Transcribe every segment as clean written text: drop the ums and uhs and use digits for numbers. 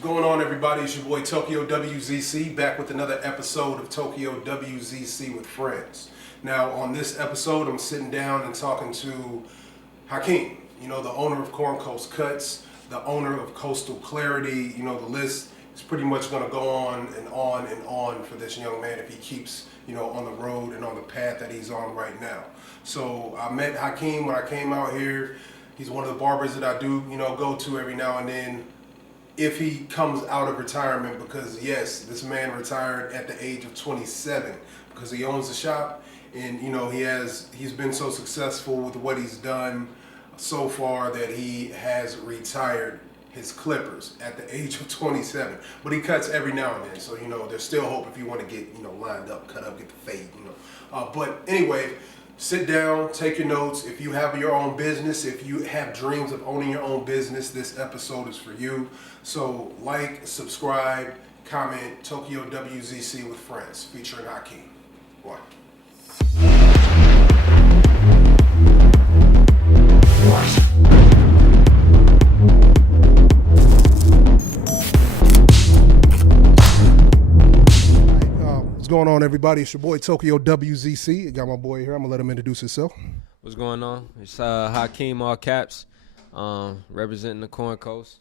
What's going on, everybody? It's your boy Tokyowzc back with another episode of Tokyowzc with friends. Now, on this episode, I'm sitting down and talking to Hakim, the owner of Corn Coast Cuts, the owner of Coastal Clarity. The list is pretty much going to go on and on and on for this young man if he keeps, on the road and on the path that he's on right now. So I met Hakim when I came out here. He's one of the barbers that I do, go to every now and then. If he comes out of retirement, because yes, this man retired at the age of 27 because he owns a shop, and he's been so successful with what he's done so far that he has retired his clippers at the age of 27. But he cuts every now and then, so there's still hope if you want to get lined up, cut up, get the fade. But anyway. Sit down, take your notes. If you have your own business, if you have dreams of owning your own business, this episode is for you. So like, subscribe, comment, Tokyowzc with friends, featuring Hakim. One. What's going on, everybody? It's your boy Tokyowzc. I got my boy here. I'm gonna let him introduce himself. What's going on? It's Hakeem, all caps, representing the Corn Coast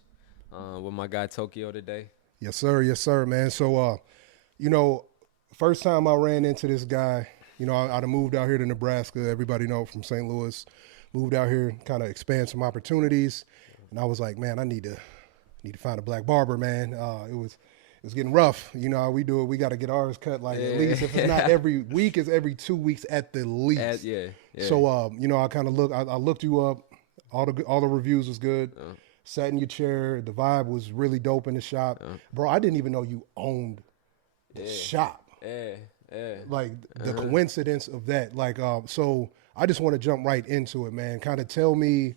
with my guy Tokyo today. Yes, sir, man. So, first time I ran into this guy, I'd have moved out here to Nebraska. Everybody know from St. Louis. Moved out here, kind of expand some opportunities, and I was like, man, I need to find a black barber, man. It was getting rough. We do it. We got to get ours cut at least if it's not every week, it's every 2 weeks at the least. Yeah. So I kind of I looked you up. All the reviews was good. Sat in your chair. The vibe was really dope in the shop, bro. I didn't even know you owned the shop. Yeah. Like the coincidence of that. So I just want to jump right into it, man. Kind of tell me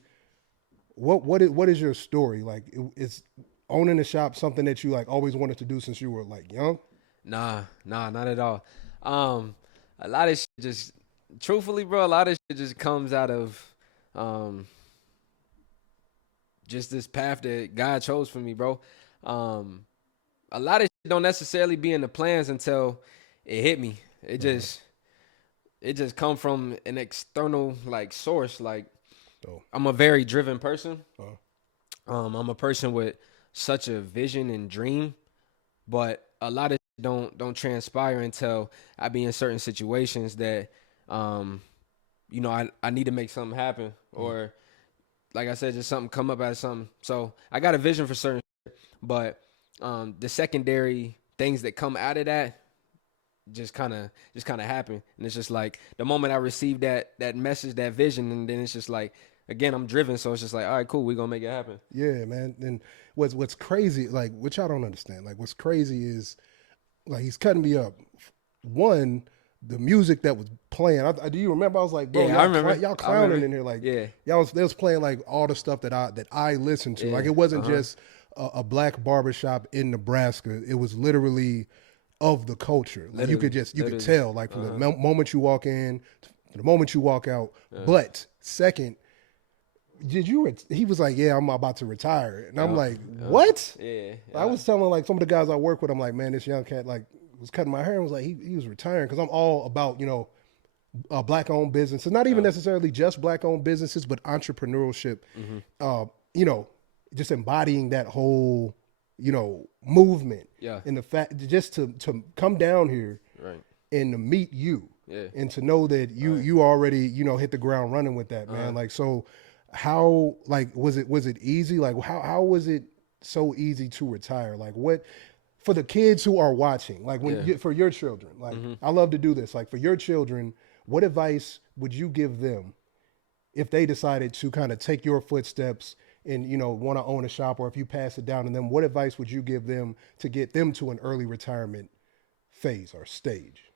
what is your story? Like it's owning a shop something that you always wanted to do since you were young? Nah, not at all. A lot of shit just, truthfully, bro, a lot of shit just comes out of just this path that God chose for me, bro. A lot of shit don't necessarily be in the plans until it hit me. It just come from an external source. I'm a very driven person. I'm a person with such a vision and dream, but a lot of don't transpire until I be in certain situations that I need to make something happen, or like I said, just something come up out of something. So I got a vision for certain shit, but the secondary things that come out of that just kind of happen. And it's just the moment I received that message, that vision, and then it's just again, I'm driven, so it's just all right, cool, we're gonna make it happen. Yeah, man. And what's crazy, which I don't understand, what's crazy is he's cutting me up. One, the music that was playing, do you remember? I was like, bro, I remember. Y'all clowning in here, they was playing all the stuff that I listened to. It wasn't just a black barbershop in Nebraska. It was literally of the culture. You could tell, from the moment you walk in to the moment you walk out. But second, he was like, yeah, I'm about to retire. And I'm like, what? Yeah. I was telling some of the guys I work with, I'm like, man, this young cat was cutting my hair and was like, he was retiring, because I'm all about, black owned businesses. Not even necessarily just black owned businesses, but entrepreneurship. Just embodying that whole, movement. Yeah. And the fact just to come down here and to meet you. Yeah. And to know that you already, hit the ground running with that, man. So how was it easy? How was it so easy to retire? What for the kids who are watching, for your children, I love to do this. For your children, what advice would you give them if they decided to kind of take your footsteps and want to own a shop, or if you pass it down to them, what advice would you give them to get them to an early retirement phase or stage?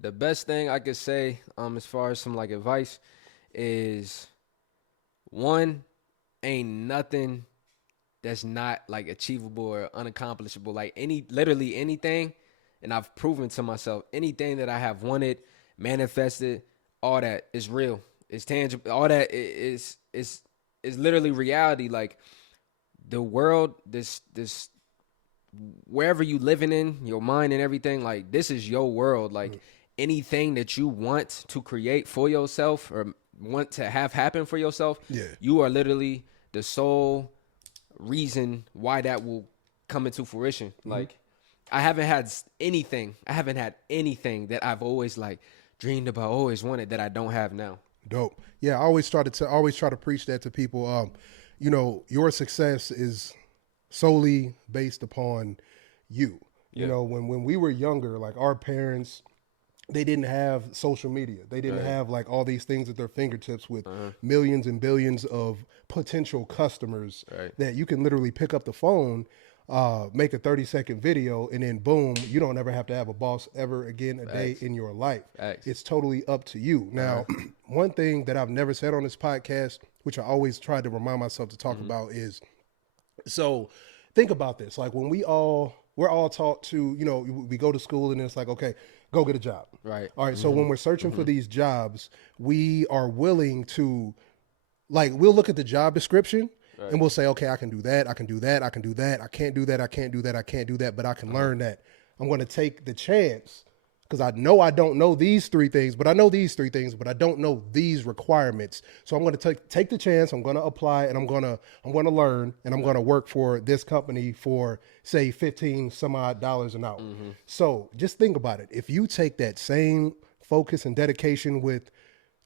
The best thing I could say, as far as some advice, is one, ain't nothing that's not achievable or unaccomplishable. Literally anything, and I've proven to myself, anything that I have wanted, manifested, all that is real. It's tangible. All that is literally reality. The world, this wherever you living in, your mind and everything, like this is your world. Like anything that you want to create for yourself or want to have happen for yourself, you are literally the sole reason why that will come into fruition. Like I haven't had anything that I've always like dreamed about, always wanted that I don't have now. Dope. Yeah, I always try to preach that to people. You know, your success is solely based upon you. You know, when we were younger, like our parents, they didn't have social media. They didn't have like all these things at their fingertips with millions and billions of potential customers that you can literally pick up the phone, make a 30-second video, and then boom, you don't ever have to have a boss ever again a day in your life. It's totally up to you. Now, one thing that I've never said on this podcast, which I always try to remind myself to talk about is, so think about this. Like when we're all taught to, you know, we go to school and it's like, okay, go get a job. Right. All right. So when we're searching for these jobs, we are willing to, like, we'll look at the job description and we'll say, okay, I can do that. I can do that. I can do that. I can't do that. I can't do that. I can't do that. But I can learn that. I'm going to take the chance because I know I don't know these three things, but I know these three things, but I don't know these requirements. So I'm going to take the chance. I'm going to apply and I'm going to learn and I'm going to work for this company for say $15 some odd an hour. So just think about it. If you take that same focus and dedication with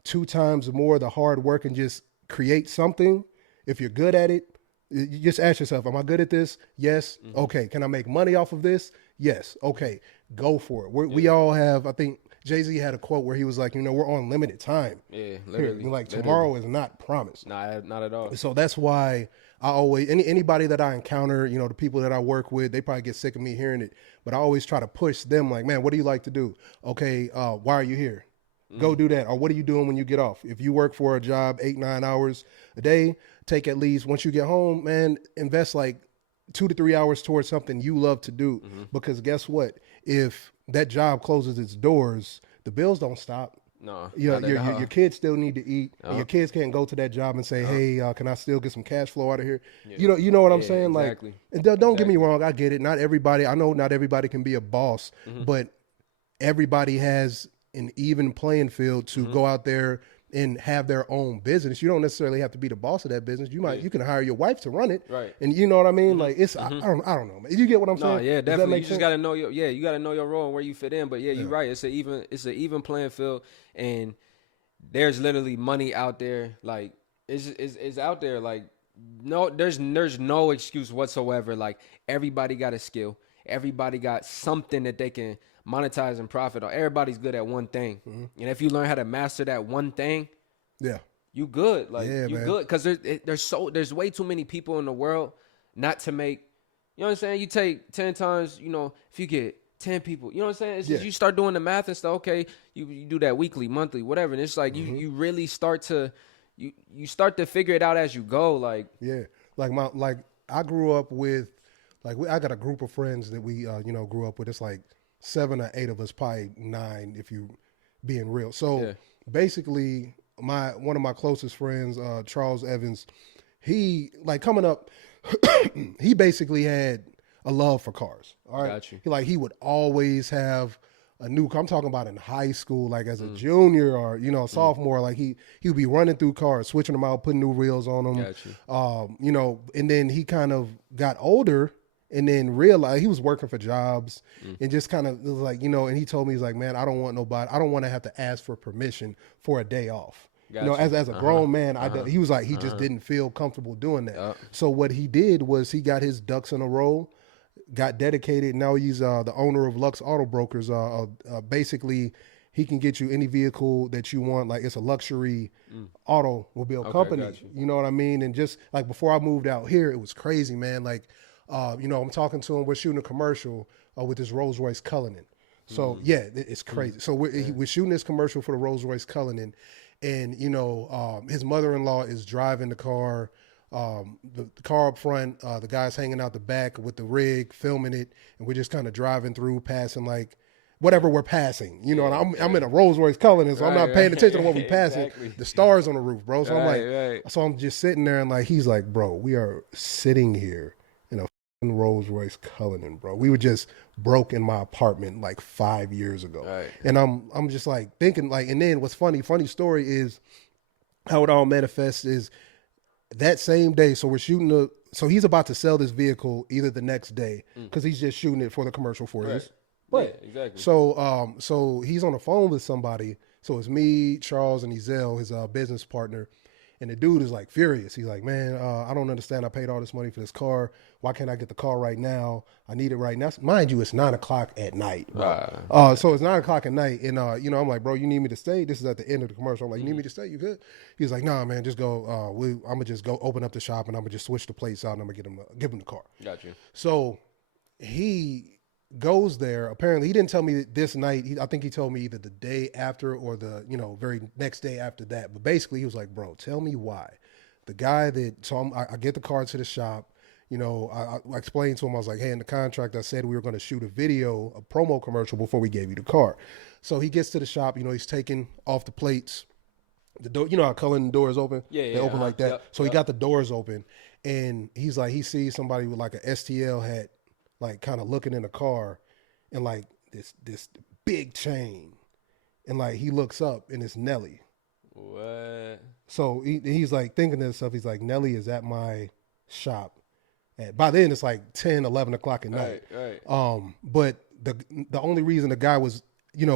2 times more the hard work and just create something, if you're good at it, you just ask yourself, am I good at this? Yes. Okay. Can I make money off of this? Yes. Okay. Go for it. We all have, I think Jay-Z had a quote where he was like, you know, we're on limited time. Yeah, literally. Like tomorrow is not promised. Nah, not at all. So that's why I always, anybody that I encounter, you know, the people that I work with, they probably get sick of me hearing it, but I always try to push them like, man, what do you like to do? Okay. Why are you here? Go do that. Or what are you doing when you get off? If you work for a job 8-9 hours a day, take at least, once you get home, man, invest like 2 to 3 hours towards something you love to do. Because guess what? If that job closes its doors, the bills don't stop. No. Your kids still need to eat. And your kids can't go to that job and say, hey, can I still get some cash flow out of here? Yeah. You know what I'm saying? Exactly. Like, and don't get me wrong. I get it. I know not everybody can be a boss, but everybody has an even playing field to go out there and have their own business. You don't necessarily have to be the boss of that business. You can hire your wife to run it. Right. And you know what I mean? Like it's I don't know, man. You get what I'm saying? No, yeah, definitely. You just gotta know you gotta know your role and where you fit in. But you're right. It's an even playing field, and there's literally money out there. Like it's out there. Like no, there's no excuse whatsoever. Like everybody got a skill. Everybody got something that they can monetize and profit on. Everybody's good at one thing, and if you learn how to master that one thing, you good. Like you good, because there's way too many people in the world not to make. You know what I'm saying? You take 10 times. You know, if you get 10 people, you know what I'm saying? It's just you start doing the math and stuff. Okay, you do that weekly, monthly, whatever, and it's like you really start to you start to figure it out as you go. Like like I grew up with I got a group of friends that we grew up with. It's like 7 or 8 of us, probably 9 if you being real. So basically one of my closest friends, Charles Evans, he like coming up, he basically had a love for cars. All right. Got you. He would always have a new car. I'm talking about in high school, like as a junior or, sophomore, like he would be running through cars, switching them out, putting new wheels on them. Got you. And then he kind of got older and then realized he was working for jobs and just kind of was like, and he told me, he's like, man, I don't want to have to ask for permission for a day off. Gotcha. As a grown man, he was like, he just didn't feel comfortable doing that. So what he did was he got his ducks in a row, got dedicated. Now he's the owner of Lux Auto Brokers. Basically, he can get you any vehicle that you want. Like it's a luxury automobile company. You know what I mean? And just like before I moved out here, it was crazy, man. Like, I'm talking to him. We're shooting a commercial with this Rolls Royce Cullinan. So it's crazy. So we're shooting this commercial for the Rolls Royce Cullinan, and his mother-in-law is driving the car. The car up front, the guy's hanging out the back with the rig, filming it, and we're just kind of driving through, passing like whatever we're passing, and I'm in a Rolls Royce Cullinan, so I'm not paying attention to what we're passing. Exactly. The stars on the roof, bro. So I'm like, so I'm just sitting there and like, he's like, bro, we are sitting here in a Rolls Royce Cullinan, bro. We were just broke in my apartment like 5 years ago. Right. And I'm just like thinking like, and then what's funny story is how it all manifests is that same day. So we're shooting so he's about to sell this vehicle either the next day because he's just shooting it for the commercial for Right. his. Right. Yeah, exactly. So he's on the phone with somebody. So it's me, Charles, and Ezel, his business partner. And the dude is like furious. He's like, man, I don't understand. I paid all this money for this car. Why can't I get the car right now? I need it right now. Mind you, it's 9:00 at night. So it's 9:00 at night. And, I'm like, bro, you need me to stay? This is at the end of the commercial. I'm like, you need me to stay? You good? He's like, nah, man, just go. I'm going to just go open up the shop and I'm going to just switch the plates out and I'm going to give him the car. Got you. So he goes there. Apparently, he didn't tell me this night. I think he told me either the day after or the very next day after that. But basically, he was like, "Bro, tell me why." The guy that I get the car to the shop. I explained to him. I was like, "Hey, in the contract, I said we were going to shoot a promo commercial before we gave you the car." So he gets to the shop. He's taking off the plates. The door, how Cullen doors open? Yeah, they open like that. Yep, so he got the doors open, and he's like, he sees somebody with like a STL hat, like kind of looking in the car and like this big chain. And like he looks up and it's Nelly. What? So he's like thinking to himself, he's like, Nelly is at my shop. By then it's like 10, 11 o'clock at night. Right. But the only reason the guy was,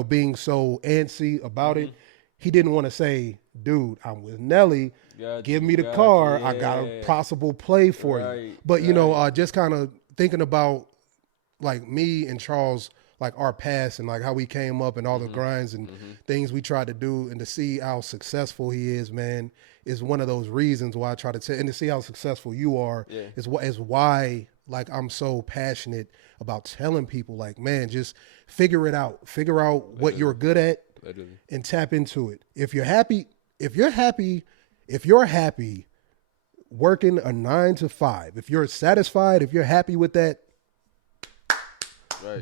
being so antsy about it, he didn't want to say, dude, I'm with Nelly. Give me the car. Yeah. I got a possible play for you. But, just kind of thinking about like me and Charles, like our past and like how we came up and all the grinds and things we tried to do, and to see how successful he is, man, is one of those reasons why I try to tell, and to see how successful you are is why like I'm so passionate about telling people like, man, just figure it out. Figure out what you're good at and tap into it. If you're happy working a 9 to 5, if you're satisfied, if you're happy with that,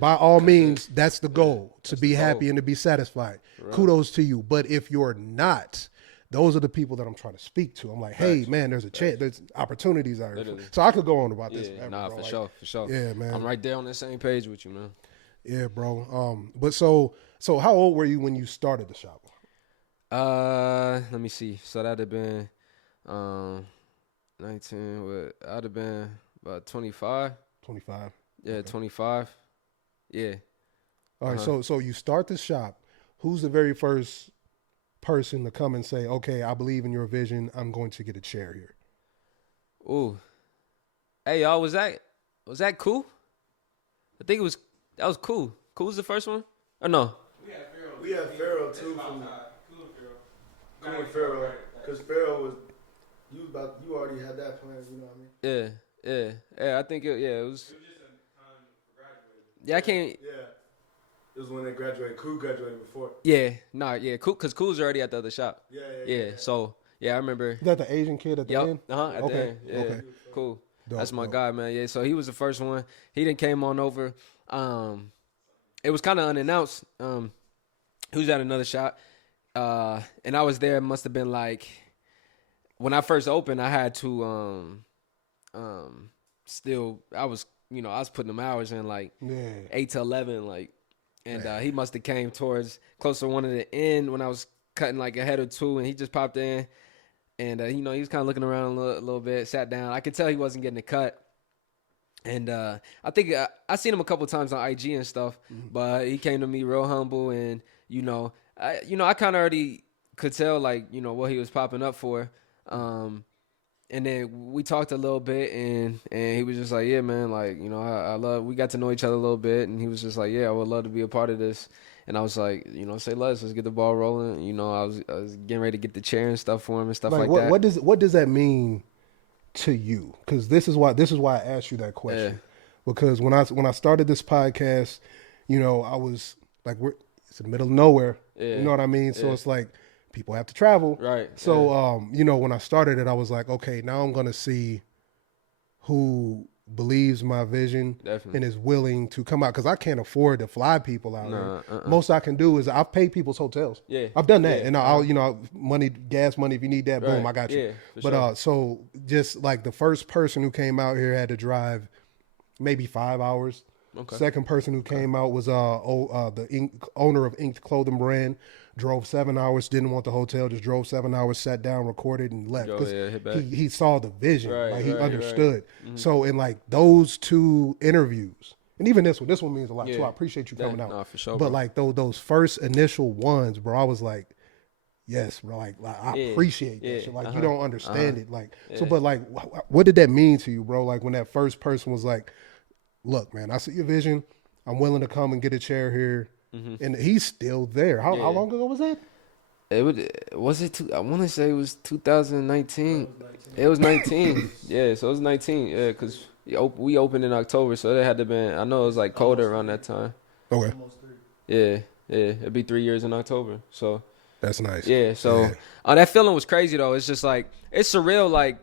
by all means, that's the goal, to be happy and to be satisfied. Kudos to you. But if you're not, those are the people that I'm trying to speak to. I'm like, hey, man, there's a chance, there's opportunities out here. So I could go on about this. For sure. Yeah, man. I'm right there on the same page with you, man. Yeah, bro. But so how old were you when you started the shop? Let me see. So that'd have been 19. I'd have been about 25. 25. Yeah, okay. 25. Yeah. All right. So you start the shop. Who's the very first person to come and say, okay, I believe in your vision. I'm going to get a chair here. Ooh. Hey, y'all, was that cool? I think that was cool. Cool was the first one? Or no? We had Pharaoh too. Cool and Pharaoh. Because Pharaoh was, you already had that plan, you know what I mean? Yeah, I think it was. Yeah, I can't. Yeah. It was when they graduated. Cool graduated before. Cool, because Cool's already at the other shop. Yeah. So, I remember. Is that the Asian kid at the end? At the end. Yeah. Okay. Cool. That's my guy, man. Yeah, so he was the first one. He didn't came on over. It was kind of unannounced. He was at another shop. And I was there. It must have been like, when I first opened, I had to, I was putting them hours in, like 8 to 11, like, and he must have came towards closer to one of the end when I was cutting like a head or two, and he just popped in, and he was kind of looking around a little bit, sat down. I could tell he wasn't getting a cut, and I think I seen him a couple times on IG and stuff, but he came to me real humble, and I kind of already could tell like what he was popping up for. And then we talked a little bit, and he was just like, yeah, man, like, I love, we got to know each other a little bit, and he was just like, yeah, I would love to be a part of this. And I was like, say let's get the ball rolling. I was getting ready to get the chair and stuff for him and stuff like that. What does that mean to you? Because this is why I asked you that question. Yeah. Because when I started this podcast, I was like, it's in the middle of nowhere. Yeah. You know what I mean? So it's like, people have to travel. Right. So, when I started it, I was like, okay, now I'm going to see who believes my vision and is willing to come out. Because I can't afford to fly people out here. Most I can do is I've paid people's hotels. Yeah. I've done that. And I'll, gas money, if you need that, boom, I got you. Yeah, but sure. So just like the first person who came out here had to drive maybe 5 hours. Okay. Second person who came out was the owner of Inked Clothing Brand. Drove 7 hours, didn't want the hotel, just drove 7 hours, sat down, recorded, and left. Yo, yeah, hit back. He saw the vision, Right, like he right, understood. right. So in like those 2 interviews, and even this one means a lot too. Yeah. I appreciate you coming out. Nah, for sure, but bro. like those first initial ones, bro, I was like, yes, bro, like I appreciate that shit. Like you don't understand it, like so. But like, what did that mean to you, bro? Like when that first person was like, look, man, I see your vision. I'm willing to come and get a chair here, and he's still there. How long ago was that? I want to say it was 2019. It was 19. Yeah, so it was 19. Yeah, because we opened in October, so it had to been. I know it was like colder around that time. Okay. Yeah, it'd be 3 years in October. So that's nice. Yeah, so that feeling was crazy though. It's just like it's surreal. Like,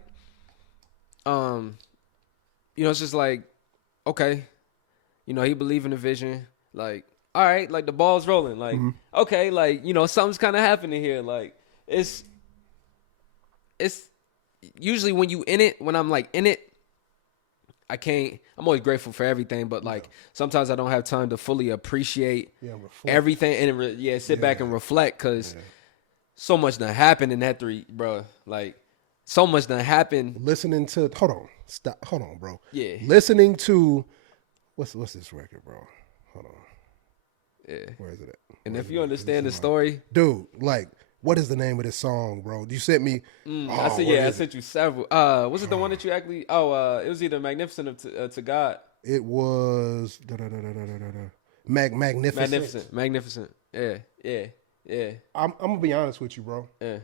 it's just like, okay, he believed in the vision. Like, all right, like the ball's rolling. Like, okay, like something's kind of happening here. Like, it's usually when you in it. When I'm like in it, I'm always grateful for everything, but like sometimes I don't have time to fully appreciate everything and sit back and reflect because so much done happened in that 3, bro. Like so much done happened. Listening to hold on, bro. Yeah. Listening to what's this record, bro? Hold on. Yeah. Where is it at? And if you understand the story, dude, like. What is the name of this song, bro? You sent me. I sent you several. Was it the one that you actually? It was either Magnificent to God. It was Magnificent. Magnificent. Yeah. I'm gonna be honest with you, bro. Yeah.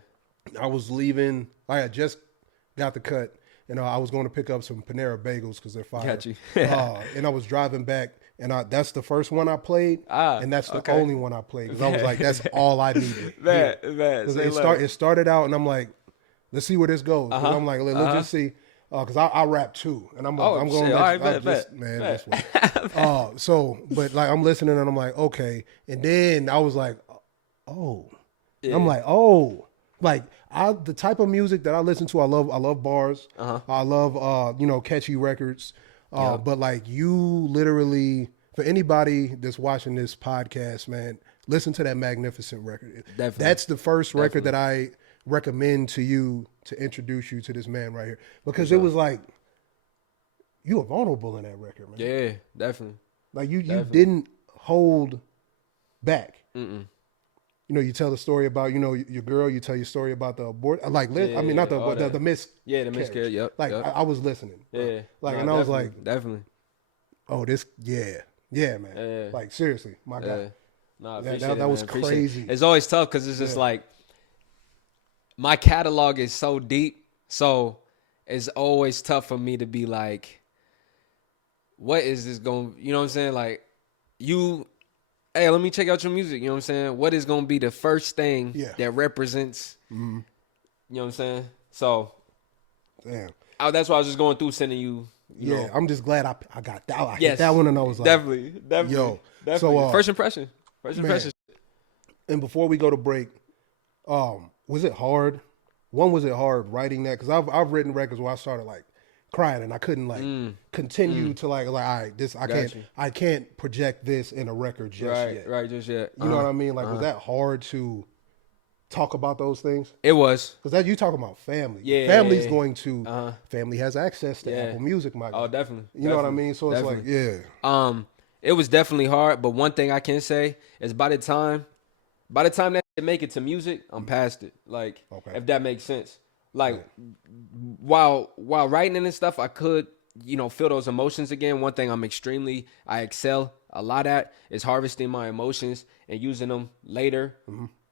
I was leaving. I had just got the cut, and I was going to pick up some Panera bagels because they're fire. Got you. And I was driving back. And that's the first one I played, and that's the only one I played because I was like, "That's all I needed." It started out, and I'm like, "Let's see where this goes." I'm like, "Let's just see," because I rap too, and I'm going this way. But like I'm listening, and I'm like, "Okay," and then I was like, "Oh," I'm like, "Oh," like the type of music that I listen to, I love bars, I love catchy records. But like you literally, for anybody that's watching this podcast, man, listen to that Magnificent record. Definitely. That's the first record that I recommend to you to introduce you to this man right here. Because it was like, you were vulnerable in that record, man. Yeah, definitely. Like you didn't hold back. You tell the story about, your girl, you tell your story about the abort. Like, not the miss. Yeah, the miscarriage. Yep. Like, yep. I was listening. Yeah. Like, and I was like, definitely. Oh, yeah, man. Yeah. Like, seriously, my guy. No, that was crazy. It's always tough because it's just like, my catalog is so deep. So it's always tough for me to be like, what is this going, you know what I'm saying? Like, hey, let me check out your music. You know what I'm saying? What is going to be the first thing that represents, you know what I'm saying? So, damn. That's why I was just going through sending you, you know. I'm just glad I got that. I hit that one and I was like. Definitely. Yo. Definitely. So, first impression. And before we go to break, was it hard? Was it hard writing that? Because I've written records where I started like crying and I couldn't like continue to like all right, this I can't project this in a record just yet. Right, just yet. You know what I mean? Like was that hard to talk about those things? It was. Because that you talking about family. Yeah. Family's going to family has access to Apple Music, my guy. Oh, definitely. You know what I mean? So it's like, it was definitely hard, but one thing I can say is by the time that they make it to music, I'm past it. Like if that makes sense. Like while writing and stuff, I could, feel those emotions again. One thing I excel a lot at is harvesting my emotions and using them later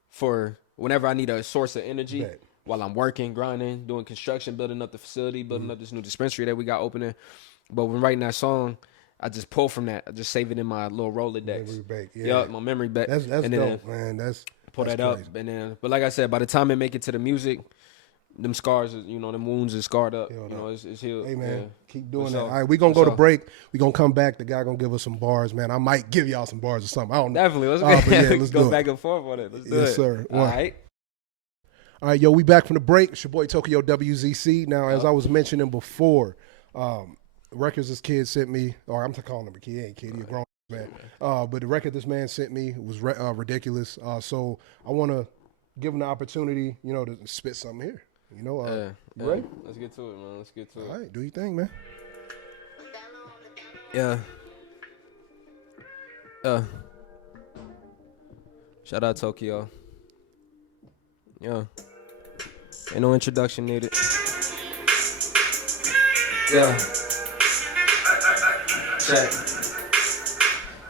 for whenever I need a source of energy while I'm working, grinding, doing construction, building up the facility, building up this new dispensary that we got opening. But when writing that song, I just pull from that. I just save it in my little Rolodex. Memory bank, yeah, my memory bank. That's and dope, then man. Pull that up, and then. But like I said, by the time it make it to the music, them scars, them wounds is scarred up. It's healed. Hey man, keep doing that. Sure. All right, we're gonna go to break. We're gonna come back. The guy gonna give us some bars, man. I might give y'all some bars or something. I don't know. Definitely. Let's go back and forth on it. Let's do it. Yes, sir. All right. All right, yo, we back from the break. It's your boy Tokyowzc. Now, as I was mentioning before, records this kid sent me, or I'm calling him a kid, he ain't kid, he a grown man. But the record this man sent me was ridiculous. So I want to give him the opportunity, you know, to spit something here. You know, you ready? Let's get to it, man. Let's get to it. All right, do your thing, man. Yeah. Shout out Tokyo. Yeah. Ain't no introduction needed. Yeah. Check.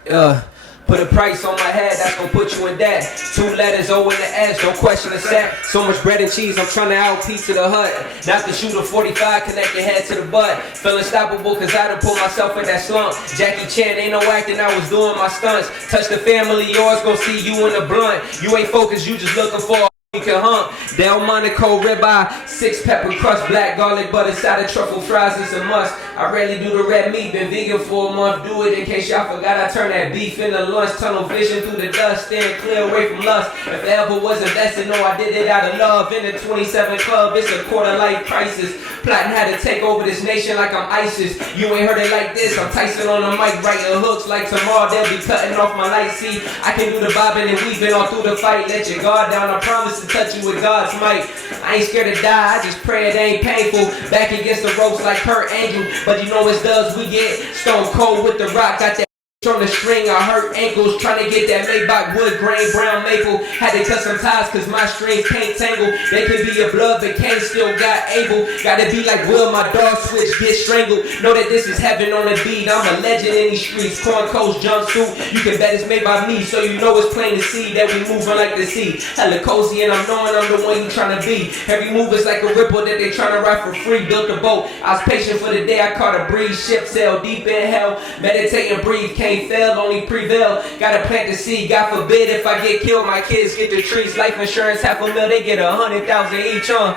Yeah. Put a price on my head, that's gonna put you in debt. 2 letters O in the S, don't question the set. So much bread and cheese, I'm trying to out pizza the hut. Not to shoot a 45, connect your head to the butt. Feel unstoppable cause I done pulled myself in that slump. Jackie Chan, ain't no acting, I was doing my stunts. Touch the family, yours gon' see you in the blunt. You ain't focused, you just looking for you can hump. Del Monaco ribeye, 6 pepper crust, black garlic butter, side of truffle fries is a must. I rarely do the red meat, been vegan for a month. Do it in case y'all forgot I turn that beef into lunch. Tunnel vision through the dust, stand clear away from lust. If I ever was invested, no, I did it out of love. In the 27 club, it's a quarter life crisis. Plotting how to take over this nation like I'm ISIS. You ain't heard it like this, I'm Tyson on the mic, writing hooks like tomorrow they'll be cutting off my light. See, I can do the bobbing and weaving all through the fight. Let your guard down, I promise to touch you with God's might. I ain't scared to die, I just pray it ain't painful. Back against the ropes like Kurt Angle. But you know as does we get stone cold with the rock. Got that on the string, I hurt ankles trying to get that Maybach wood grain brown maple. Had to cut some ties cause my strings can't tangle. They can be a blood but can't still got able. Gotta be like Will, my dog switch, get strangled. Know that this is heaven on the beat. I'm a legend in these streets. Corn Coast jumpsuit, you can bet it's made by me. So you know it's plain to see that we moving like the sea. Hella cozy and I'm knowing I'm the one you trying to be. Every move is like a ripple that they trying to ride for free. Built a boat, I was patient for the day I caught a breeze. Ship sail deep in hell, meditate and breathe. Can't fail, only prevail. Gotta plant the seed, God forbid if I get killed, my kids get the trees. Life insurance, $500,000, they get 100,000 each on.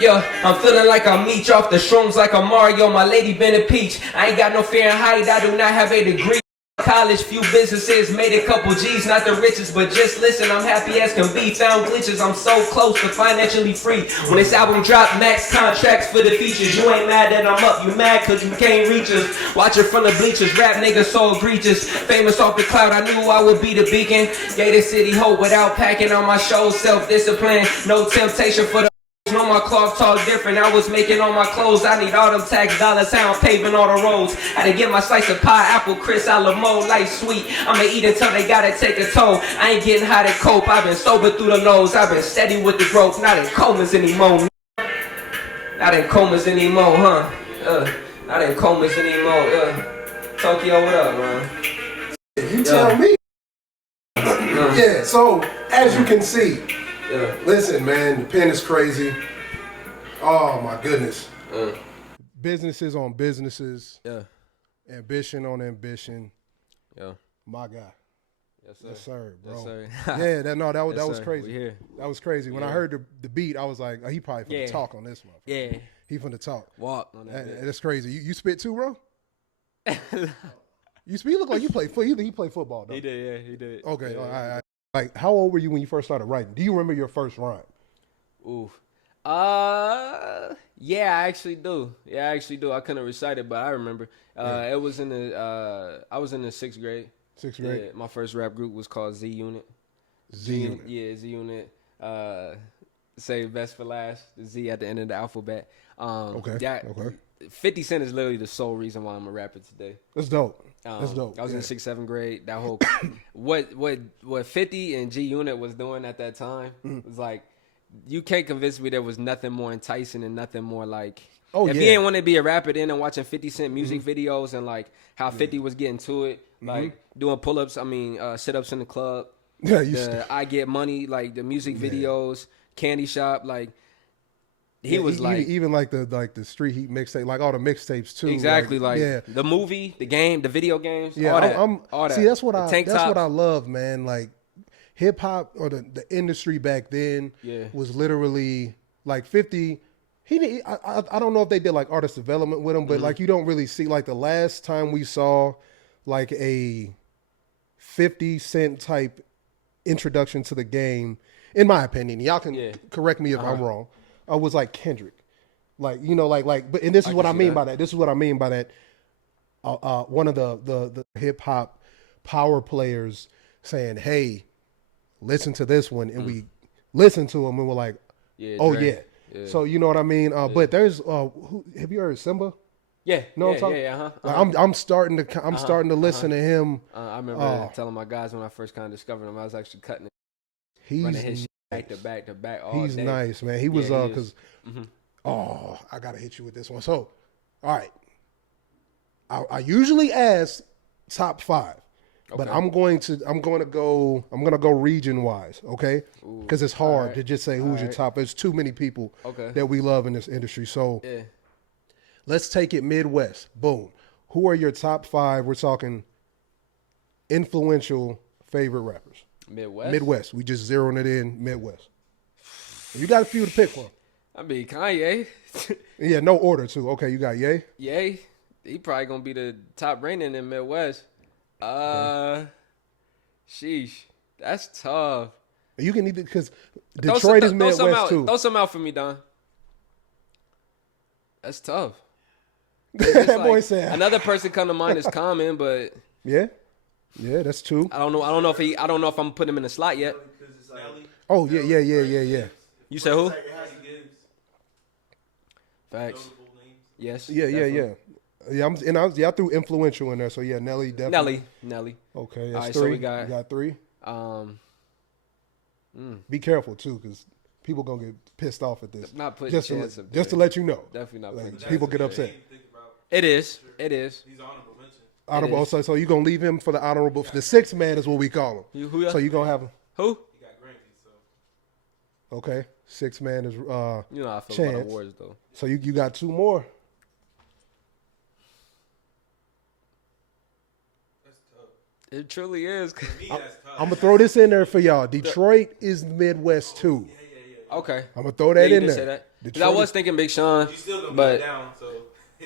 Yeah, I'm feeling like I'm Meech off the shrooms like a Mario. My lady been a peach. I ain't got no Fahrenheit, I do not have a degree. College, few businesses, made a couple G's, not the richest, but just listen, I'm happy as can be. Found glitches, I'm so close to financially free. When this album drop, max contracts for the features. You ain't mad that I'm up, you mad cause you can't reach us. Watch it from the bleachers, rap nigga so egregious. Famous off the cloud, I knew I would be the beacon. Gave the city hope without packing on my shows. Self-discipline, no temptation for the know my cloth talk different. I was making all my clothes. I need all them tax dollars. How I'm paving all the roads. Had to get my slice of pie, apple, Chris, Alamo, life sweet. I'ma eat until they gotta take a toll. I ain't getting high to cope. I've been sober through the lows. I've been steady with the growth. Not in comas anymore. Not in comas anymore, huh? Not in comas anymore. Tokyo, what up, man? You tell me. Yeah. So as you can see. Yeah. Listen, man, the pen is crazy. Oh my goodness. Businesses on businesses. Yeah. Ambition on ambition. Yeah. My guy. Yes, sir. Yes, sir, bro. Yes, sir. Yeah, that Yes, was sir. crazy. We here. That was crazy. When I heard the beat, I was like, oh, he probably finna Yeah. talk on this one. Yeah. He finna talk. Walk on that. That's crazy. You spit too, bro? You spit? You look like you play football. He play football, though. He did, yeah, he did. Okay, Yeah, all right. Like, how old were you when you first started writing? Do you remember your first rhyme? Oof. Yeah, I actually do. I couldn't recite it, but I remember. It was in the I was in the 6th grade. 6th grade? Yeah, my first rap group was called Z Unit. Z Unit. Yeah, Z Unit. Save best for last. The Z at the end of the alphabet. Okay. 50 Cent is literally the sole reason why I'm a rapper today. That's dope. That's dope. I was in 6th, 7th grade. That whole what 50 and G Unit was doing at that time was like, you can't convince me there was nothing more enticing and nothing more like. If you ain't want to be a rapper, then and watching 50 Cent music videos and like how 50 was getting to it, like doing pull-ups, sit-ups in the club. Yeah, I Get Money, like the music videos, Candy Shop, like he was like even like the Street Heat mixtape, like all the mixtapes too. Exactly, the movie, the game, the video games, yeah, all that. See, that's what I love, man. Like hip hop or the industry back then was literally like 50. I don't know if they did like artist development with him, but like you don't really see like the last time we saw like a 50 Cent type introduction to the game, in my opinion. Y'all can correct me if I'm wrong. Was like Kendrick. Like, you know, but and this is I what can I see mean that. by that. This is what I mean by that. One of the hip hop power players saying, "Hey, listen to this one," and we listened to him and we're like, Yeah. "Oh Dre. yeah." So you know what I mean. But there's have you heard Simba? Yeah. Know what Yeah. I'm talking? Yeah. Like, I'm starting to listen to him. I remember telling my guys when I first kind of discovered him, I was actually cutting it, He's running his shit back to back to back all he's day. nice, man. He was Yeah, he because is. I gotta hit you with this one. So, all right, I usually ask top 5, but Okay. I'm gonna go region wise, okay? Because it's hard right. to just say who's your right. top. There's too many people Okay. that we love in this industry. So Yeah. let's take it Midwest. Boom. Who are your top 5? We're talking influential favorite rappers. Midwest. We just zeroing it in Midwest. You got a few to pick from. I mean Kanye. Yeah, no order too. Okay, you got Ye. Yay. He probably gonna be the top reigning in Midwest. Sheesh. That's tough. You can either because Throw Detroit is some- throw some Midwest out- too. Throw some out for me, Don. That's tough. That boy Like, said, another person come to mind is Common, but yeah, that's 2. I don't know. I don't know if I'm putting him in the slot yet. Because it's like, Oh yeah. You said who? it has to give Facts. notable names. Yes. Yeah. I threw influential in there. So yeah, Nelly definitely. Nelly. Okay, that's All right, 3. so we you got- got 3. Um, Be careful too, because people gonna get pissed off at this. not putting Just chance to, up just to there. let you know. Definitely not putting Like, chance. people get upset. Think about It is. It is. these honorable mentions. Honorable. is. So you gonna leave him for the honorable? The 6th man is what we call him. Who? So you gonna have him? Who? He got Grammys, so Okay, 6th man is You know how I feel Chance. about awards though. So you got 2 more. that's tough. It truly is. For me, that's tough. I'm gonna throw this in there for y'all. Detroit is Midwest too. Okay. I'm gonna throw that you in didn't there. say that. 'Cause Detroit I was thinking Big Sean, You still gonna be but let down, so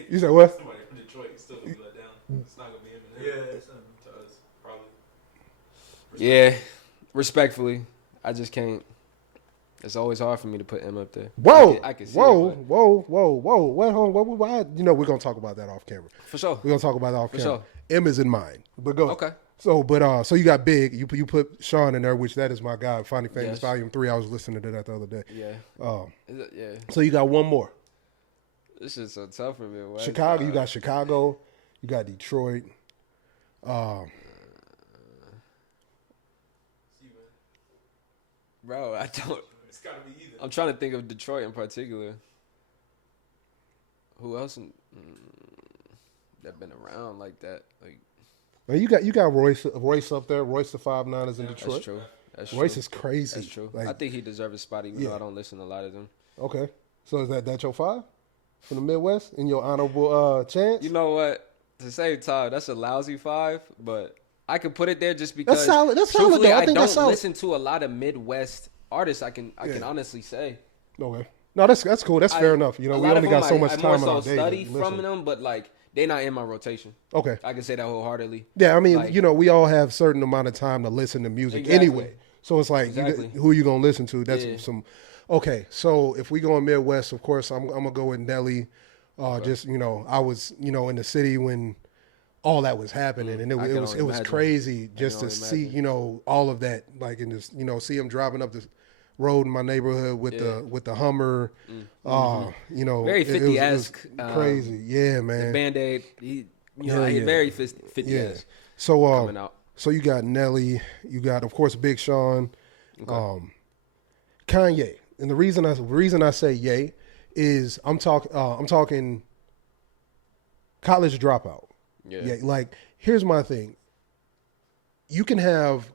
You said what? somebody from Detroit is still gonna be let down. It's not gonna be Eminem. Yeah, it's to us, probably. yeah, respectfully, I just can't. It's always hard for me to put him up there. Whoa, I can see whoa, it, whoa. What home? Why? You know, we're gonna talk about that off camera. but for sure. We're gonna talk about that off camera. sure. M is in mine, but go. Okay. So you got Big. You put Sean in there, which that is my guy. Finding Famous Yes. Volume 3. I was listening to that the other day. Yeah. Um, Yeah. so you got one more. This is so tough for me. West. Chicago. You got Chicago. You got Detroit. Bro, I don't. It's gotta be either. I'm trying to think of Detroit in particular. Who else that been around like that? Like Well, you got Royce up there. Royce the 5'9" is in Detroit. that's true. That's Royce true. is crazy. That's true. Like, I think he deserves a spot, even Yeah. though I don't listen to a lot of them. okay. So is that your 5 from the Midwest in your honorable chance? You know what? At the same time, that's a lousy 5, but I could put it there just because. That's solid. That's solid, truthfully, though. I I think don't that's solid. listen to a lot of Midwest artists. I can honestly say. Okay. No, that's cool. That's fair enough. You know, A we lot only of them got so much I time in more our so day. to study from listen. them, but like they're not in my rotation. Okay. I can say that wholeheartedly. Yeah, I mean, Like- you know, we all have certain amount of time to listen to music Exactly. anyway. So it's like, Exactly. who are you gonna listen to? That's Yeah. some. Okay, so if we go in Midwest, of course, I'm gonna go with Nelly. Just I was in the city when all that was happening, and I it can was only it was imagine. crazy just to only see imagine. all of that, like in this see him driving up the road in my neighborhood with the Hummer. Very it was 50-esque, crazy, yeah, man. Band-Aid, he Yeah, yeah. very 50 Yeah. So coming out. so you got Nelly, you got of course Big Sean, Kanye, and the reason I say yay is I'm talking college dropout. Yeah. Like here's my thing. You can have,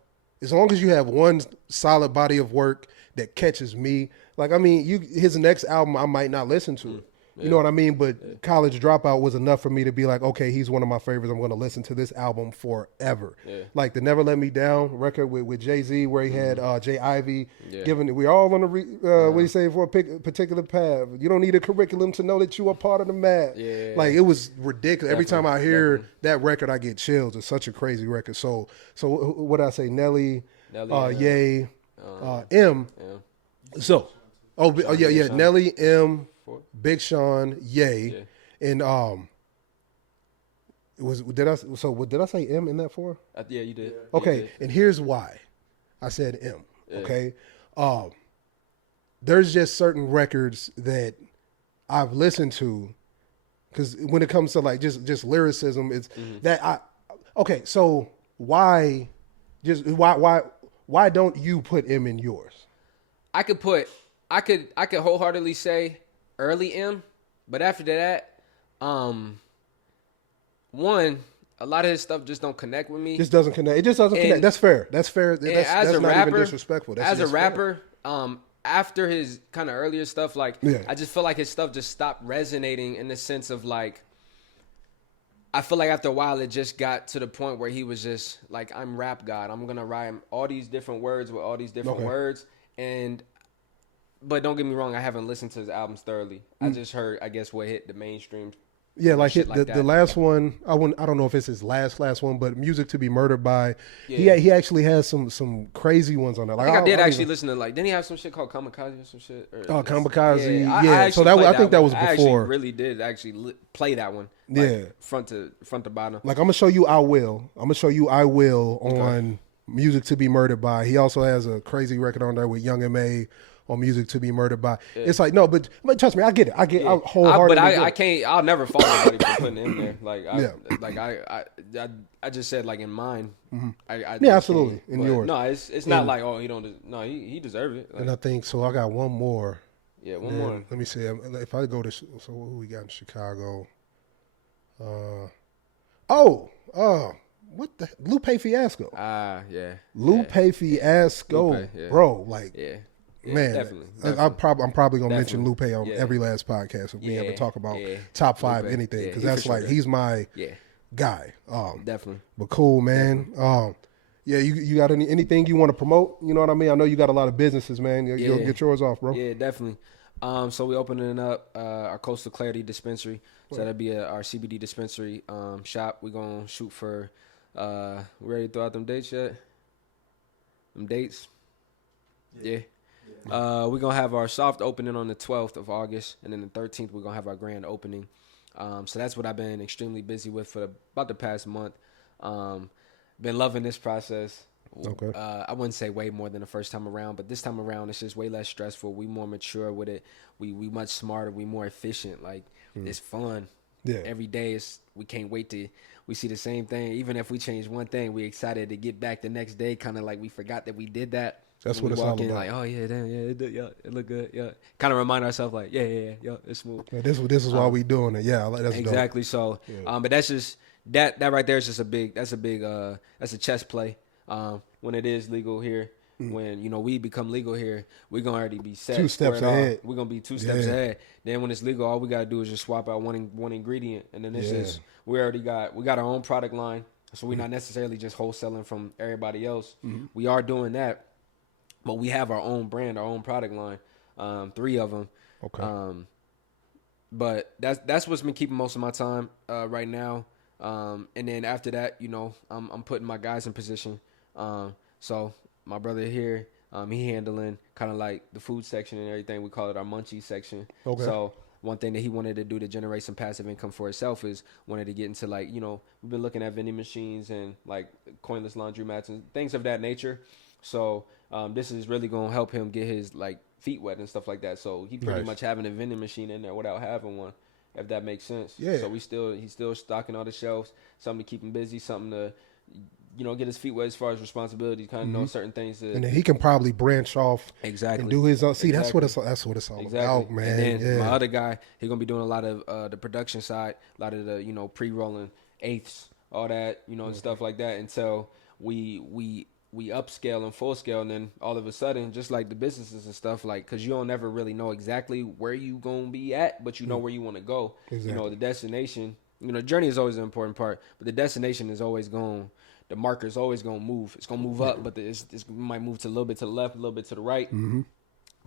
as long as you have one solid body of work that catches me. Like I mean, his next album I might not listen to. You know what I mean? But College Dropout was enough for me to be like, okay, he's one of my favorites. I'm going to listen to this album forever. Yeah. Like the Never Let Me Down record with Jay-Z, where he had Jay Ivy Yeah. giving. We all on what do you say, for a particular path. You don't need a curriculum to know that you are part of the math. Yeah. Like it was ridiculous. Every time I Definitely, hear definitely. that record, I get chills. It's such a crazy record. So what did I say? Nelly, Nelly, Ye, M. Yeah. So, yeah, Sean. Nelly, M. before. Big Sean, Ye, Yeah. and did I say M in that 4? Yeah, you did. Okay, You did. and here's why I said M. Yeah. Okay, there's just certain records that I've listened to, because when it comes to like just lyricism, it's that I. Okay, so why don't you put M in yours? I could wholeheartedly say early M, but after that, one, a lot of his stuff just don't connect with me. Just doesn't connect. It just doesn't connect. That's fair. That's fair. That's not even disrespectful. That's as a just fair. rapper, after his kind of earlier stuff, like Yeah. I just feel like his stuff just stopped resonating in the sense of like, I feel like after a while it just got to the point where he was just like, I'm rap god. I'm gonna rhyme all these different words with all these different words, but don't get me wrong, I haven't listened to his albums thoroughly. I just heard, I guess, what hit the mainstream. Yeah, like shit the last one. I don't know if it's his last one, but Music to Be Murdered By. Yeah. He actually has some crazy ones on there. Like I think I did actually listen to, like, didn't he have some shit called Kamikaze or some shit? Oh, Kamikaze. Yeah. I So that I think that was I actually before. really did play that one. Like, Yeah. front to bottom. Like I'm gonna show you I Will on Music to Be Murdered By. He also has a crazy record on there with Young M.A. on Music to Be Murdered By. Yeah. It's like, no, but trust me, I get it. I wholeheartedly. I can't. I'll never fault anybody for putting it in there. Like I just said, like, in mine. Mm-hmm. Yeah, absolutely. In yours. No, it's not like, oh, he don't. No, he deserve it. Like, and I think so. I got one more. Yeah, one more. Let me see. If I go to, so who we got in Chicago? What the Lupe Fiasco? Yeah. Lupe Fiasco, Lupe, yeah. Bro. Like, yeah. Man, definitely. I'm probably gonna mention Lupe on every last podcast if we ever talk about top 5 Lupe, anything, because that's like he's my guy. Definitely. But cool, man. Yeah, you got anything you want to promote? You know what I mean? I know you got a lot of businesses, man. You'll get yours off, bro. Yeah, definitely. So we opening up our Coastal Clarity dispensary. So that'll be our CBD dispensary shop. We're gonna shoot for. We ready to throw out them dates yet? Them dates. Yeah. We're going to have our soft opening on the 12th of August, and then the 13th we're going to have our grand opening. So that's what I've been extremely busy with for about the past month. Been loving this process. Okay. I wouldn't say way more than the first time around, but this time around it's just way less stressful. We more mature with it. We much smarter. We more efficient. Like, it's fun. Yeah. Every day we can't wait to we see the same thing. Even if we change one thing, we excited to get back the next day. Kind of like we forgot that we did that. That's what it's all about. Like, oh yeah, damn, it looked good, yeah. Kind of remind ourselves, like, yeah, it's smooth. Yeah, this is why we doing it. Yeah, that's exactly. Dope. So, but that's just that right there is just a big. That's a chess play. When it is legal here, when we become legal here, we're gonna already be set. 2 steps ahead. We're gonna be 2 steps ahead. Then when it's legal, all we gotta do is just swap out one ingredient, and then it's just we got our own product line, so we're not necessarily just wholesaling from everybody else. We are doing that. But we have our own brand, our own product line, 3 of them. Okay. But that's what's been keeping most of my time right now. And then after that, I'm putting my guys in position. So my brother here, he handling kind of like the food section and everything. We call it our munchie section. Okay. So one thing that he wanted to do to generate some passive income for himself is wanted to get into, like, we've been looking at vending machines and like coinless laundromats and things of that nature. So this is really going to help him get his, like, feet wet and stuff like that. So he pretty much having a vending machine in there without having one, if that makes sense. Yeah. So he's still stocking all the shelves, something to keep him busy, something to, get his feet wet as far as responsibilities, kind of know certain things. And then he can probably branch off and do his own. See, that's what it's all about, man. And then my other guy, he's going to be doing a lot of the production side, a lot of the, pre-rolling, eighths, all that, and stuff like that until we upscale and full scale, and then all of a sudden, just like the businesses and stuff, like, because you don't ever really know exactly where you gonna be at, but you know where you want to go. Exactly. The destination, the journey is always an important part, but the destination is always the marker is always gonna move. It's gonna move up, but it might move to a little bit to the left, a little bit to the right,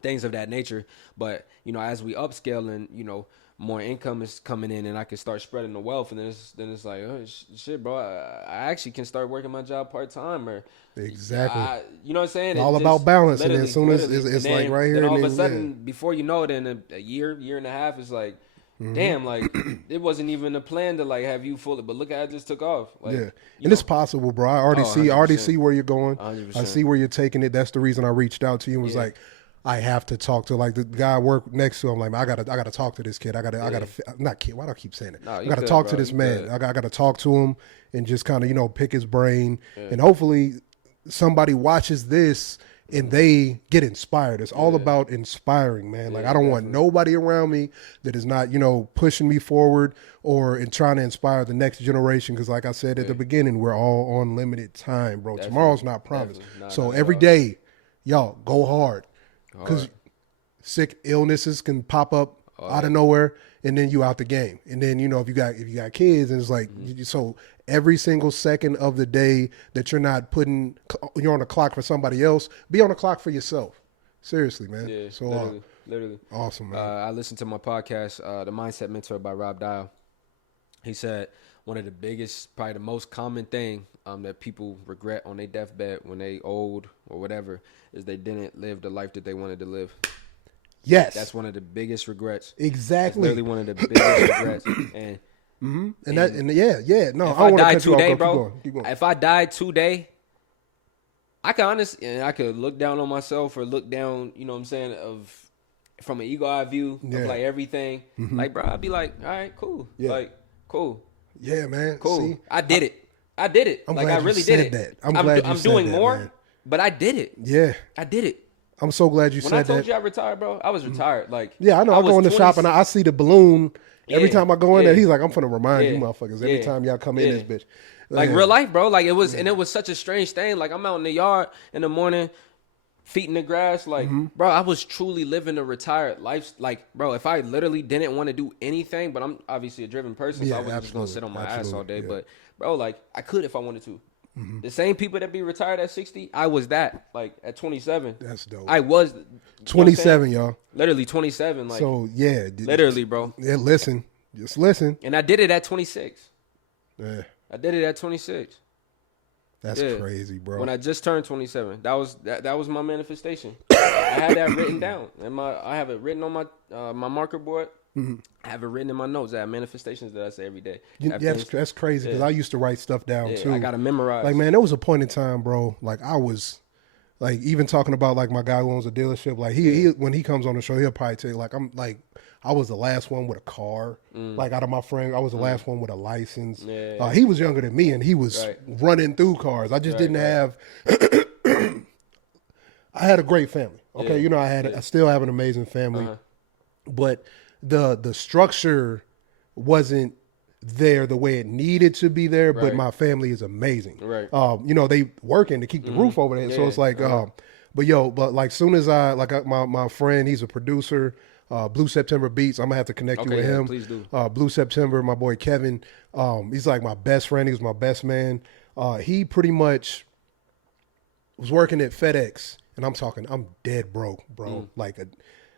things of that nature. But as we upscale and more income is coming in, and I can start spreading the wealth. And then it's like, oh shit, bro, I actually can start working my job part time, or Exactly. you know what I'm saying? It's all about balance, and as soon as it's like right here, then all and of a then, sudden, before you know it, in a year and a half, it's like, damn, like it wasn't even a plan to like have you fully, but look how it just took off. Like, yeah, and it's possible, bro. I already see, 100%. where you're going. 100%. I see where you're taking it. That's the reason I reached out to you and was like, I have to talk to like the guy I work next to. I'm like, I gotta talk to this kid. I gotta not kid. Why do I keep saying it? No, I gotta good, talk bro. to this You man. good. I gotta talk to him and just kind of pick his brain, and hopefully somebody watches this and they get inspired. It's all about inspiring, man. Like I don't want nobody around me that is not, pushing me forward or in trying to inspire the next generation. Because like I said at the beginning, we're all on limited time, bro. Tomorrow's not promised. So every day, y'all go hard. Because sick illnesses can pop up out of nowhere, and then you out the game. And then if you got kids, and it's like so every single second of the day that you're on the clock for somebody else, be on the clock for yourself. Seriously, man. Yeah, So literally. awesome, man. I listened to my podcast, The Mindset Mentor by Rob Dial. He said one of the biggest, probably the most common thing that people regret on their deathbed when they old or whatever is they didn't live the life that they wanted to live. Yes, That's one of the biggest regrets. exactly. That's literally one of the biggest regrets. And No, if I I want to died cut you off. today, Keep bro, going, keep going. if I died today, I could look down on myself or look down, you know what I'm saying, from an ego eye view of like everything. Like, bro, I'd be like, all right, cool. Yeah. Like, cool. Yeah, man. Cool. See, I did it. I'm Like, glad I you really said did it. that. I'm glad you I'm said doing that, more, man. but I did it. Yeah, I did it. I'm so glad you When said I told that. you I retired, bro, I was retired. Like, Yeah, I know. I was go in the 20 shop and I see the balloon every Yeah, time I go in there. yeah. He's like, I'm finna remind you Yeah, motherfuckers every yeah, time y'all come in yeah. this bitch. Like Yeah. real life, bro. Like it was, and it was such a strange thing. Like I'm out in the yard in the morning, feet in the grass. Like, bro, I was truly living a retired life. Like, bro, if I literally didn't want to do anything, but I'm obviously a driven person, so Yeah, I wasn't just gonna sit on my ass all day. yeah. But, bro, like I could if I wanted to. The same people that be retired at 60, I was that. Like at 27, That's dope. I was you know what I'm 27, saying? y'all. Literally 27. Like, So yeah, literally, bro. Yeah, listen, just listen. And I did it at 26. Yeah, I did it at 26. that's Yeah. crazy, bro. When I just turned 27, that was my manifestation. I had that written down, and I have it written on my marker board. I have it written in my notes. I have manifestations that I say every day. That's crazy because I used to write stuff down too. I gotta memorize. Like, man, there was a point in time, bro. Like I was, like even talking about like my guy who owns a dealership. Like he when he comes on the show, he'll probably tell you like I was the last one with a car. Like out of my friends, I was the last one with a license. Yeah. He was younger than me, and he was Right. running through cars. I just didn't have. I had a great family. Okay, I still have an amazing family, but the structure wasn't there the way it needed to be there. But Right. my family is amazing. Right. They working to keep the roof over there. So it's like, but like soon as my friend, he's a producer. Blue September Beats. I'm gonna have to connect you Okay, with yeah, him. please do. Blue September, my boy Kevin. He's like my best friend. He was my best man. He pretty much was working at FedEx, and I'm dead broke, bro. Like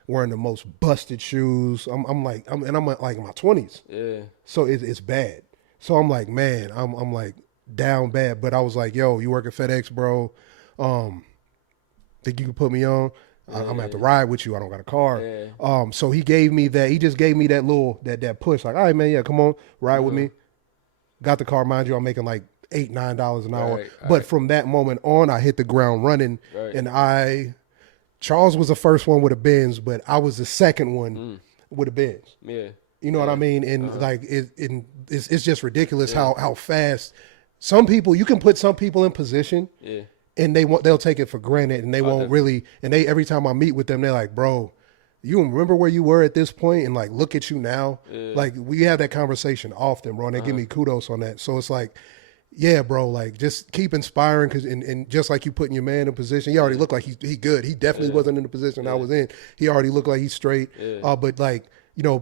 wearing the most busted shoes. I'm like in my 20s. Yeah. So it's bad. So I'm like, man, I'm like down bad. But I was like, yo, you work at FedEx, bro. Think you can put me on? I'm gonna have to ride with you. I don't got a car. Yeah. So he gave me that. He just gave me that little that push. Like, all right, man, yeah, come on, ride with me. Got the car, mind you. I'm making like $8-9 an hour. Right, but from that moment on, I hit the ground running, Right. and Charles was the first one with a Benz, but I was the second one with a Benz. Yeah. You know what I mean? And like it's just ridiculous how fast some people, you can put some people in position. Yeah. And they'll take it for granted, and they won't really. And every time I meet with them, they're like, "Bro, you remember where you were at this point, and like, look at you now." Like we have that conversation often, bro. And they give me kudos on that. So it's like, yeah, bro, like just keep inspiring, because and just like you putting your man in position, he already looked like he good. He definitely wasn't in the position I was in. He already looked like he's straight. But like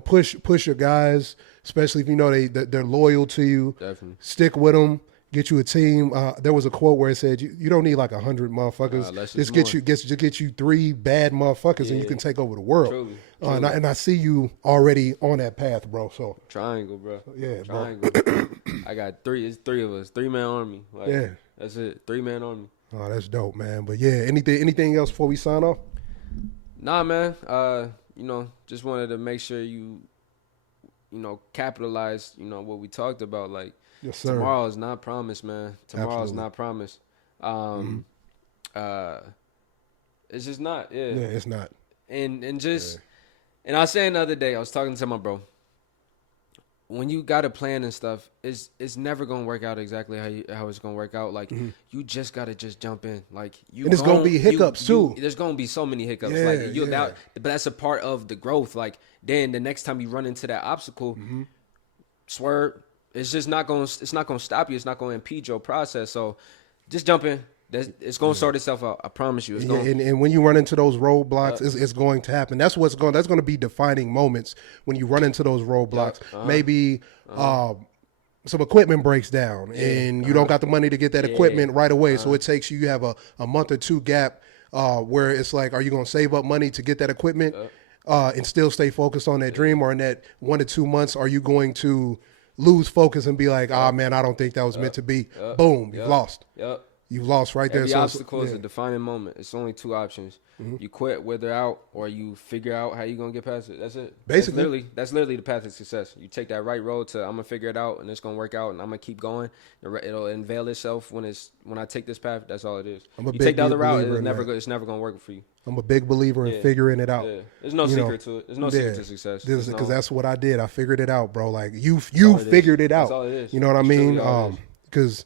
push your guys, especially if you know they're loyal to you. Definitely. Stick with them. Get you a team. There was a quote where it said, "You don't need like 100 motherfuckers. Just get you 3 bad motherfuckers, and you can take over the world." Truly. And I see you already on that path, bro. So triangle, bro. Yeah, triangle. I got 3. It's 3 of us. 3-man army. Like, yeah, that's it. 3-man army. Oh, that's dope, man. But yeah, anything else before we sign off? Nah, man. Just wanted to make sure you capitalize. What we talked about, like. Yes, sir. Tomorrow is not promised, man. Tomorrow is not promised. It's just not. Yeah. Yeah, it's not. And I was saying the other day, I was talking to my bro. When you got a plan and stuff, it's never gonna work out exactly how it's gonna work out. Like you just gotta just jump in. Like and it's gonna be hiccups too. There's gonna be so many hiccups. Yeah, but that's a part of the growth. Like then the next time you run into that obstacle, swerve. It's just not going to stop you. It's not going to impede your process. So just jump in. It's going to sort itself out. I promise you. And when you run into those roadblocks, it's going to happen. That's going to be defining moments when you run into those roadblocks. Maybe some equipment breaks down and you don't got the money to get that equipment right away. So it takes you have a month or 2 gap where it's like, are you going to save up money to get that equipment and still stay focused on that dream? Or in that 1 to 2 months, are you going to lose focus and be like, man, I don't think that was meant to be. Boom, you've lost. You've lost right there. Every obstacle is a defining moment. It's only 2 options. You quit, wither out, or you figure out how you're going to get past it. That's it. Basically. That's literally the path of success. You take that right road to, I'm going to figure it out, and it's going to work out, and I'm going to keep going. It'll unveil itself when I take this path. That's all it is. You take the other route, it's never going to work for you. I'm a big believer in figuring it out. Yeah. There's no secret to it. There's no secret to success. Because that's what I did. I figured it out, bro. Like you figured it out. That's all it is. You know what I mean? Because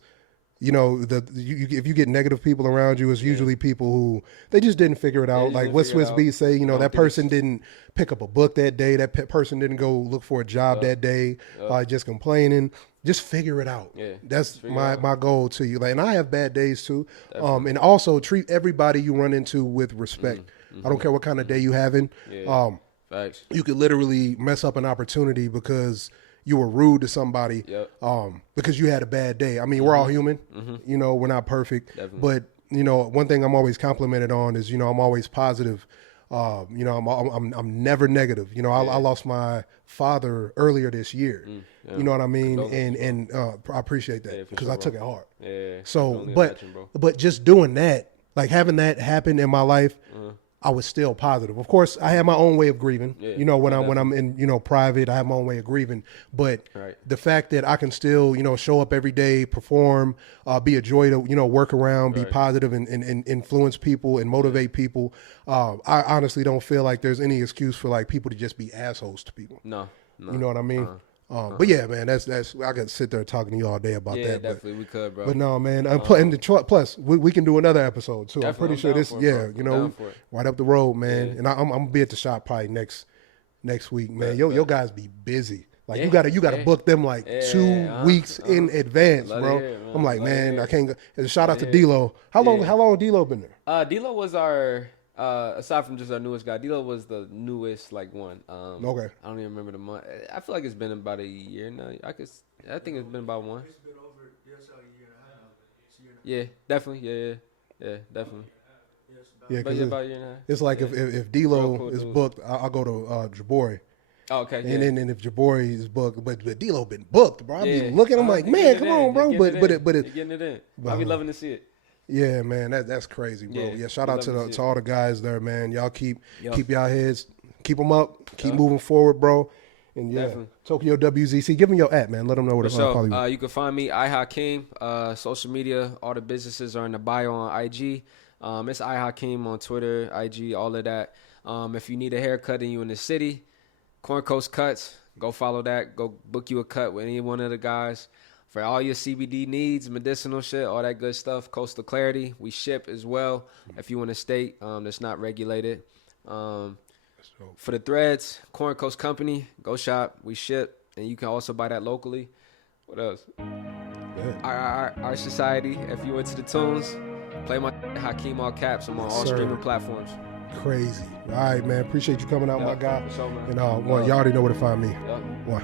if you get negative people around you, it's usually people who they just didn't figure it out. Like what Swiss Beats say, that person didn't pick up a book that day. That person didn't go look for a job that day. Just complaining. Just figure it out. Yeah, that's my goal to you. Like, and I have bad days too. And also treat everybody you run into with respect. I don't care what kind of day you having. Facts. You could literally mess up an opportunity because you were rude to somebody because you had a bad day. I mean, we're all human. We're not perfect. Definitely. But, one thing I'm always complimented on is, I'm always positive. I'm never negative. I lost my father earlier this year. You know what I mean? And I appreciate that because I took it hard. Yeah. So, but just doing that, like having that happen in my life, I was still positive. Of course, I have my own way of grieving. When I'm in private, I have my own way of grieving. But the fact that I can still show up every day, perform, be a joy to work around, be positive and influence people and motivate people. I honestly don't feel like there's any excuse for like people to just be assholes to people. No. You know what I mean? But yeah, man, that's I could sit there talking to you all day about that. Yeah, definitely we could, bro. But no, man. Plus, we can do another episode too. I'm pretty sure this. Right up the road, man. Yeah. And I'm gonna be at the shop probably next week, man. Your guys be busy. Like you gotta book them like 2 weeks in advance, bro. I'm like, man, I can't go. And a shout out to D-Lo. How long D-Lo been there? D-Lo was our. Aside from just our newest guy, D-Lo was the newest one. Okay. I don't even remember the month. I feel like it's been about a year now. I think it's been about one. It's been over a year and a half. Yeah, definitely. Yeah, definitely. Yeah, about a year and a half. It's like if D-Lo is booked, I'll go to Jabori. Oh, okay. And then if Jabori is booked, but D-Lo been booked, bro. I be looking, I'm like, man, come on, bro. But it's getting it in. I be loving to see it. Yeah, man, that's crazy, bro. Yeah, shout out to all the guys there, man. Y'all keep y'all heads, keep them up, keep moving forward, bro. And Tokyowzc, give me your app, man. Let them know where to follow you. You can find me, Hakim. Social media, all the businesses are in the bio on IG. It's Hakim on Twitter, IG, all of that. If you need a haircut and you in the city, Corn Coast Cuts, go follow that. Go book you a cut with any one of the guys. For all your CBD needs, medicinal shit, all that good stuff, Coastal Clarity, we ship as well. If you in a state that's not regulated. For the threads, Corn Coast Company, go shop, we ship, and you can also buy that locally. What else? Our society, if you into the tunes, play my Hakim all caps. I'm on all streaming platforms. Crazy. All right, man. Appreciate you coming out, my guy. For sure, man. And y'all already know where to find me. One.